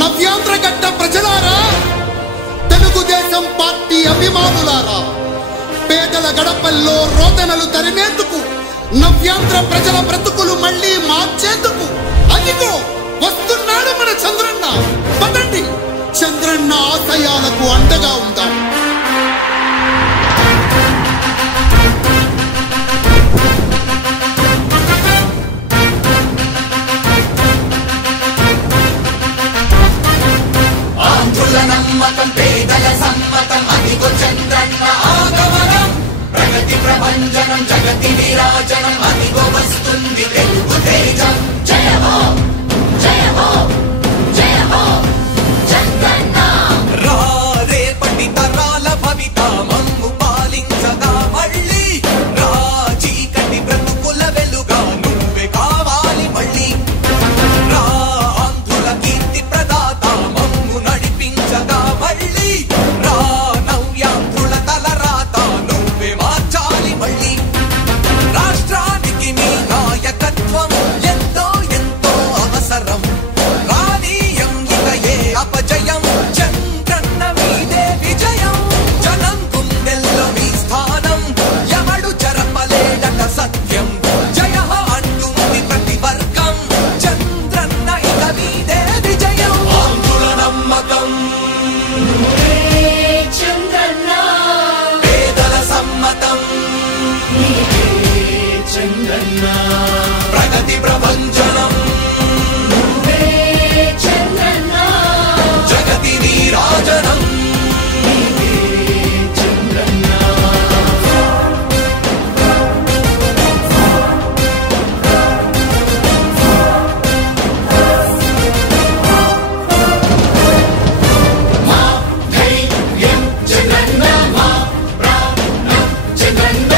నవ్యాంధ్రగడ్డ ప్రజలారా, తెలుగుదేశం పార్టీ అభిమానులారా, పేదల గడపల్లో రోదనలు తరిమేందుకు, నవ్యాంధ్ర ప్రజల బ్రతుకులు మళ్లీ మార్చేందుకు అదిగో వస్తున్నాడు మన చంద్రన్న. పదండి, చంద్రన్న ఆశయాలకు అండగా ఉందాం. ఆంధ్రుల నమ్మకం, పేదల సమ్మతం, అదిగో చంద్రన్న ఆగమనం. ప్రగతి ప్రభంజనం, జగతి విరాజనం, అదిగో వస్తుంది తెలుగు తేజం. జయ హో, జయ హో, జయ హో చంద్రన్న. రా రేపటి తరాల భవిత మమ్ము పాలించగా మళ్ళీ, రా చీకటి బ్రతుకుల వెలుగా నువ్వే కావాలి మళ్ళీ. రా ఆంధ్రుల కీర్తి ప్రదాత మమ్ము నడిపించగా మళ్ళీ, రా నవ్యాంధ్రుల తలరాత నువ్వే మార్చాలి మళ్ళీ. రాష్ట్రానికి నీ నాయకత్వం ఎంతో ఎంతో అవసరం. రానీయం ఇక ఏ అపజయం, చంద్రన్న మీదే విజయం. జనం గుండెల్లో మీ స్థానం, ఎవడు జరపలేడట సత్యం. జయ హో అంటుంది ప్రతి వర్గం, చంద్రన్న ఇక మీదే విజయం. ఆంధ్రుల నమ్మకం, చంద్రన్న పేదల సమ్మతం, చంద్రన్న ప్రగతి ప్రభంజనం, చంద్రన్న జగతి నీరాజనం, చంద్రన్న. మా ధైర్యం చంద్రన్న, మా ప్రాణం చంద్రన్న,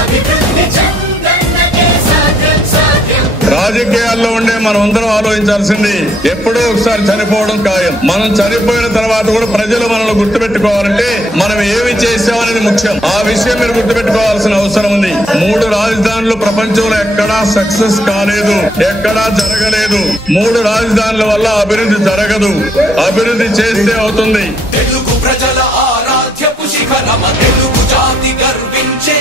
అభివృద్ధి చంద్రన్నకే సాధ్యం సాధ్యం. రాజకీయాల్లో ఉండే మనం అందరం ఆలోచించాల్సింది, ఎప్పుడో ఒకసారి చనిపోవడం ఖాయం. మనం చనిపోయిన తర్వాత కూడా ప్రజలు మనల్ని గుర్తుపెట్టుకోవాలంటే మనం ఏమి చేసామనేది ముఖ్యం. ఆ విషయం మీరు గుర్తుపెట్టుకోవాల్సిన అవసరం ఉంది. 3 రాజధానులు ప్రపంచంలో ఎక్కడా సక్సెస్ కాలేదు, ఎక్కడా జరగలేదు. 3 రాజధానుల వల్ల అభివృద్ధి జరగదు, అభివృద్ధి చేస్తే అవుతుంది. తెలుగు ప్రజల ఆరాధ్యపు శిఖరమ, తెలుగు జాతి గర్వించే